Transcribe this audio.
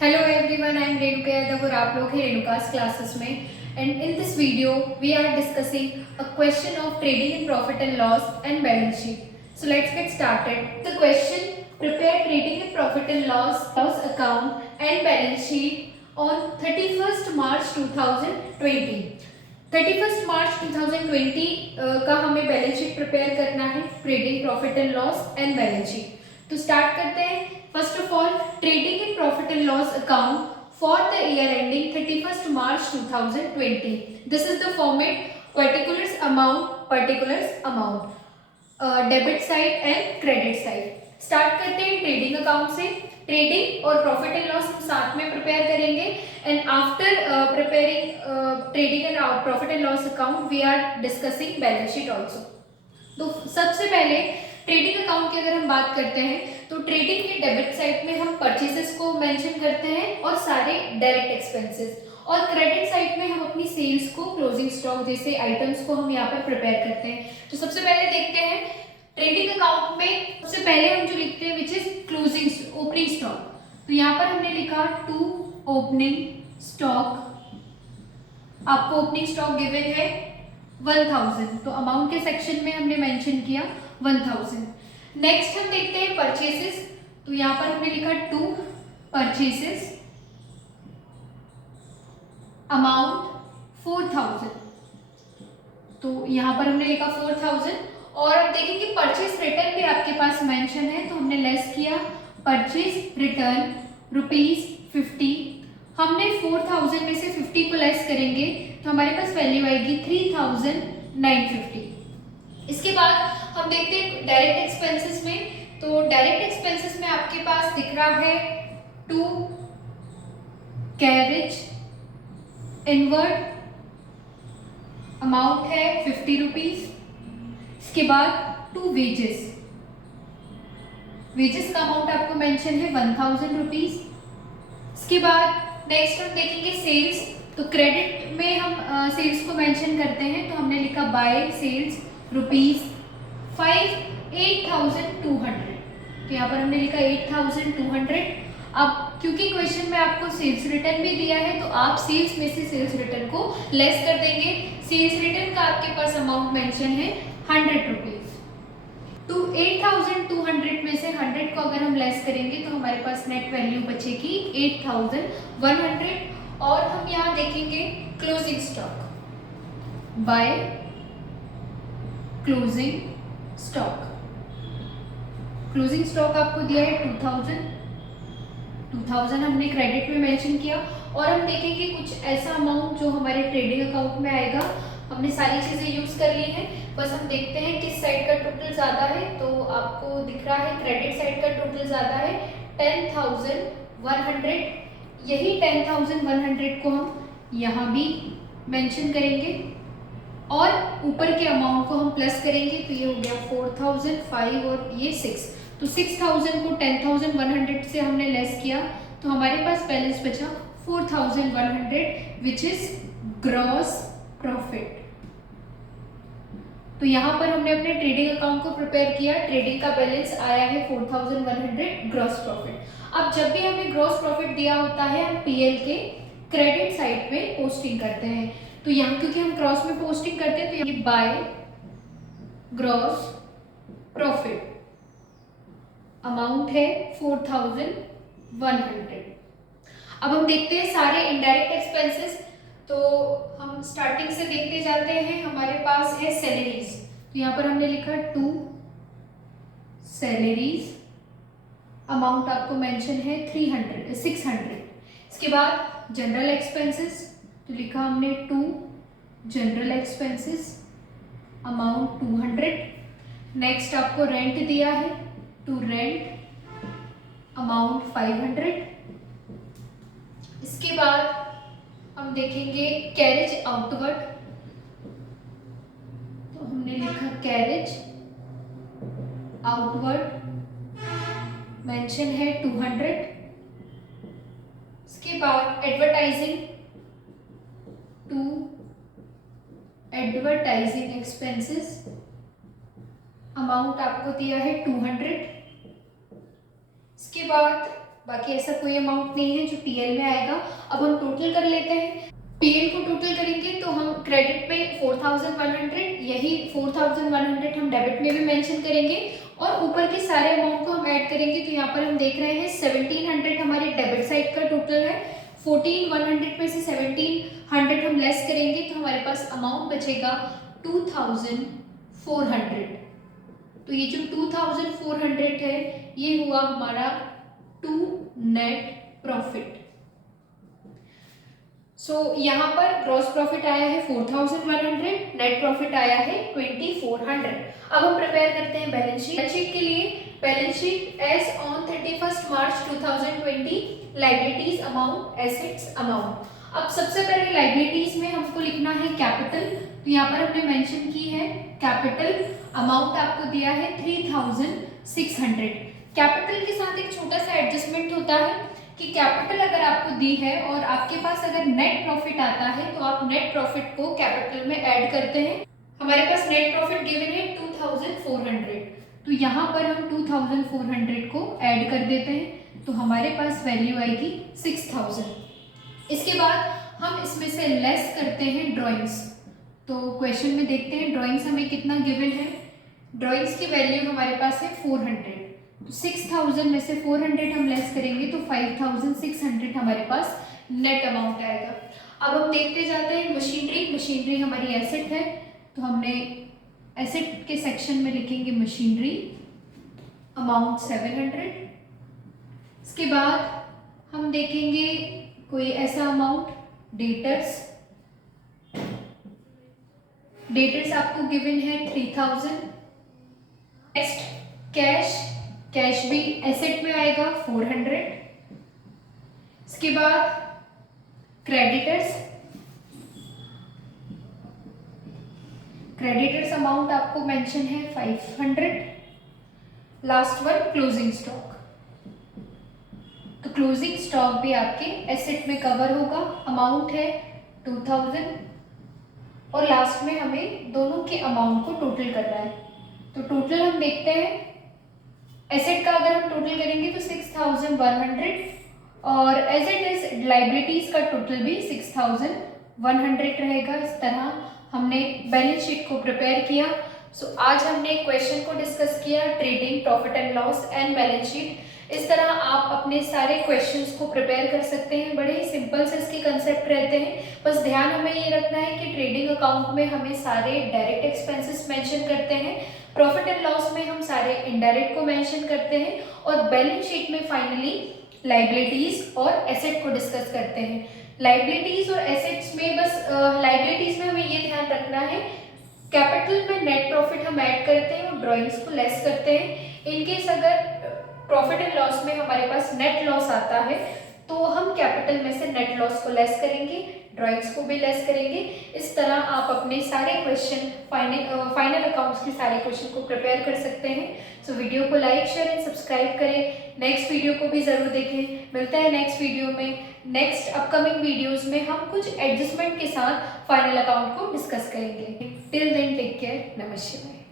Hello everyone, I am Renuka Yadav और आप लोग हैं रेणुकास क्लासेस में and in this video we are discussing a question of trading in profit and loss and balance sheet. So let's get started. The question: prepare trading in profit and loss account and balance sheet on 31st March 2020. 31st मार्च 2020 का हमें balance sheet prepare करना है, trading profit and loss and balance sheet. तो start करते हैं. First of all, trading in profit and loss account for the year ending 31st March 2020. This is the format: particulars amount, debit side and credit side. Start करते हैं trading account से. Trading और profit and loss हम साथ में prepare करेंगे and after preparing trading and profit and loss account we are discussing balance sheet also. तो सबसे पहले ट्रेडिंग अकाउंट की अगर हम बात करते हैं तो ट्रेडिंग के डेबिट साइड में हम परचेसेस को मेंशन करते हैं और सारे डायरेक्ट एक्सपेंसेस, और क्रेडिट साइड में हम अपनी सेल्स को, क्लोजिंग स्टॉक जैसे आइटम्स को हम यहाँ पर प्रिपेयर करते हैं. तो सबसे पहले देखते हैं ट्रेडिंग अकाउंट में. सबसे पहले हम जो लिखते हैं which is closing opening stock. तो यहाँ पर हमने लिखा टू ओपनिंग स्टॉक. आपको ओपनिंग स्टॉक गिवन है 1000, तो अमाउंट के सेक्शन में हमने मेंशन किया 1000. नेक्स्ट हम देखते हैं परचेसेस. तो यहाँ पर हमने लिखा टू परचेसेस, अमाउंट 4000. तो यहाँ पर हमने लिखा 4000. और अब देखेंगे परचेस रिटर्न भी आपके पास मेंशन है, तो हमने लेस किया परचेस रिटर्न ₹50. हमने 4000 में से 50 को लेस करेंगे तो हमारे पास वैल्यू आएगी 3950. इसके बाद हम देखते हैं डायरेक्ट एक्सपेंसेस में. तो डायरेक्ट एक्सपेंसेस में आपके पास दिख रहा है टू कैरेज इनवर्ड, अमाउंट है ₹50. इसके बाद टू वेजेस का अमाउंट आपको मेंशन है ₹1000. इसके बाद नेक्स्ट हम देखेंगे सेल्स. तो क्रेडिट में हम सेल्स को मेंशन करते हैं, तो हमने लिखा बाय सेल्स ₹8200. तो यहाँ पर हमने लिखा 8200. अब क्योंकि क्वेश्चन में आपको सेल्स रिटर्न भी दिया है, तो आप सेल्स में से सेल्स रिटर्न को लेस कर देंगे. सेल्स रिटर्न का आपके पास अमाउंट मेंशन है ₹100. तो 8200 में से 100 को अगर हम लेस करेंगे तो हमारे पास नेट वैल्यू बचेगी 8100. और हम यहाँ देखेंगे closing stock. By closing stock आपको दिया है 2000 हमने क्रेडिट में मेंशन किया. और हम देखेंगे कुछ ऐसा अमाउंट जो हमारे ट्रेडिंग अकाउंट में आएगा. हमने सारी चीजें यूज कर ली हैं, बस हम देखते हैं किस साइड का टोटल ज्यादा है. तो आपको दिख रहा है क्रेडिट साइड का टोटल ज्यादा है 10100. यही 10100 को हम यहाँ भी मेंशन करेंगे और ऊपर के अमाउंट को हम प्लस करेंगे. तो ये हो गया 4005 और ये 6. तो 6000 को 10100 से हमने लेस किया, तो हमारे पास बैलेंस बचा 4100 विच इज ग्रॉस प्रॉफिट. तो यहाँ पर हमने अपने ट्रेडिंग अकाउंट को प्रिपेयर किया. ट्रेडिंग का बैलेंस आया है 4100 ग्रॉस प्रॉफिट. अब जब भी हमें ग्रॉस प्रॉफिट दिया होता है हम पीएल के क्रेडिट साइड पे पोस्टिंग करते हैं. तो यहाँ क्योंकि हम क्रॉस में पोस्टिंग करते हैं, तो ये बाय ग्रॉस प्रॉफिट अमाउंट है 4100. अब हम देखते हैं सारे इनडायरेक्ट एक्सपेंसेस. तो हम स्टार्टिंग से देखते जाते हैं. हमारे पास है सैलरीज. तो यहाँ पर हमने लिखा टू सैलरीज, अमाउंट आपको मेंशन है 600. इसके बाद जनरल एक्सपेंसेस. तो लिखा हमने to general expenses, amount 200. Next आपको रेंट दिया है, टू रेंट, अमाउंट 500. इसके बाद हम देखेंगे कैरेज आउटवर्ड. तो हमने लिखा कैरेज आउटवर्ड, मेंशन है 200. इसके बाद advertising, to advertising expenses, amount आपको दिया है 200. इसके बाद बाकी ऐसा कोई अमाउंट नहीं है जो पीएल में आएगा। अब हम टोटल कर लेते हैं। पीएल को टोटल करेंगे तो हम क्रेडिट में 4100, यही 4100 हम डेबिट में भी मेंशन करेंगे और ऊपर के सारे अमाउंट को हम ऐड करेंगे। तो यहाँ पर हम देख रहे हैं 1700 हमारे डेबिट साइड का टोटल है। 14100 में से 1700 हम लेस करेंगे तो हमारे पास अमाउंट बचेगा 2400। तो ये जो 2400 है ये हुआ हमारा टू नेट प्रॉफिट। सो यहाँ पर ग्रॉस प्रॉफिट आया है 4100, नेट प्रॉफिट आया है 2400। अब हम प्रिपेयर करते हैं बैलेंस शीट। बैलेंस शीट के लिए balance sheet as on 31 March 2020, liabilities amount, assets amount. अब सबसे पहले लाइबिलिटीज में हमको लिखना है कैपिटल। तो यहाँ पर हमने मेंशन की है कैपिटल, अमाउंट आपको दिया है 3600। कैपिटल के साथ एक छोटा सा एडजस्टमेंट होता है कि कैपिटल अगर आपको दी है और आपके पास अगर नेट प्रॉफिट आता है तो आप नेट प्रॉफिट को कैपिटल में ऐड करते हैं। हमारे पास नेट प्रॉफिट गिवन है 2400, तो यहाँ पर हम 2400 को ऐड कर देते हैं तो हमारे पास वैल्यू आएगी 6000। इसके बाद हम इसमें से लेस करते हैं ड्राइंग्स। तो क्वेश्चन में देखते हैं ड्राइंग्स हमें कितना गिवन है। ड्राइंग्स की वैल्यू हमारे पास है 400, तो 6000 में से 400 हम लेस करेंगे तो 5600 हमारे पास नेट अमाउंट आएगा। अब हम देखते जाते हैं मशीनरी। मशीनरी हमारी एसेट है तो हमने एसेट के सेक्शन में लिखेंगे मशीनरी, अमाउंट 700। इसके बाद हम देखेंगे कोई ऐसा अमाउंट, डेटर्स। डेटर्स आपको गिवन है 3000। नेक्स्ट कैश, कैश भी एसेट में आएगा 400। इसके बाद क्रेडिटर्स, क्रेडिटर्स अमाउंट आपको मेंशन है 500। लास्ट वन क्लोजिंग स्टॉक, तो क्लोजिंग स्टॉक भी आपके एसेट में कवर होगा, अमाउंट है 2000 और लास्ट में हमें दोनों के अमाउंट को टोटल करना है। तो टोटल हम देखते हैं, एसेट का अगर हम टोटल करेंगे तो 6100 और एज इट इज लाइबिलिटीज का टोटल भी 6100 रहेगा। इस तरह हमने बैलेंस शीट को प्रिपेयर किया। सो आज हमने क्वेश्चन को डिस्कस किया, trading, profit and loss and balance sheet. इस तरह आप अपने सारे क्वेश्चंस को प्रिपेयर कर सकते हैं। बड़े ही सिंपल से इसके कंसेप्ट रहते हैं। बस ध्यान हमें ये रखना है कि ट्रेडिंग अकाउंट में हमें सारे डायरेक्ट एक्सपेंसेस मेंशन करते हैं, प्रॉफिट एंड लॉस में हम सारे इनडायरेक्ट को मेंशन करते हैं और बैलेंस शीट में फाइनली लाइबिलिटीज और एसेट को डिस्कस करते हैं। लाइबिलिटीज और एसेट्स में बस लाइबिलिटीज में हमें ये ध्यान रखना है, कैपिटल में नेट प्रॉफिट हम ऐड करते हैं और ड्रॉइंग्स को लेस करते हैं। इनकेस अगर प्रॉफिट एंड लॉस में हमारे पास नेट लॉस आता है तो हम कैपिटल में से नेट लॉस को लेस करेंगे, ड्रॉइंग्स को भी लेस करेंगे। इस तरह आप अपने सारे क्वेश्चन, फाइनल अकाउंट्स के सारे क्वेश्चन को प्रिपेयर कर सकते हैं। सो वीडियो को लाइक, शेयर एंड सब्सक्राइब करें। नेक्स्ट वीडियो को भी ज़रूर देखें। मिलता है नेक्स्ट वीडियो में। नेक्स्ट अपकमिंग वीडियोस में हम कुछ एडजस्टमेंट के साथ फाइनल अकाउंट को डिस्कस करेंगे। टिल देन टेक केयर, नमस्ते।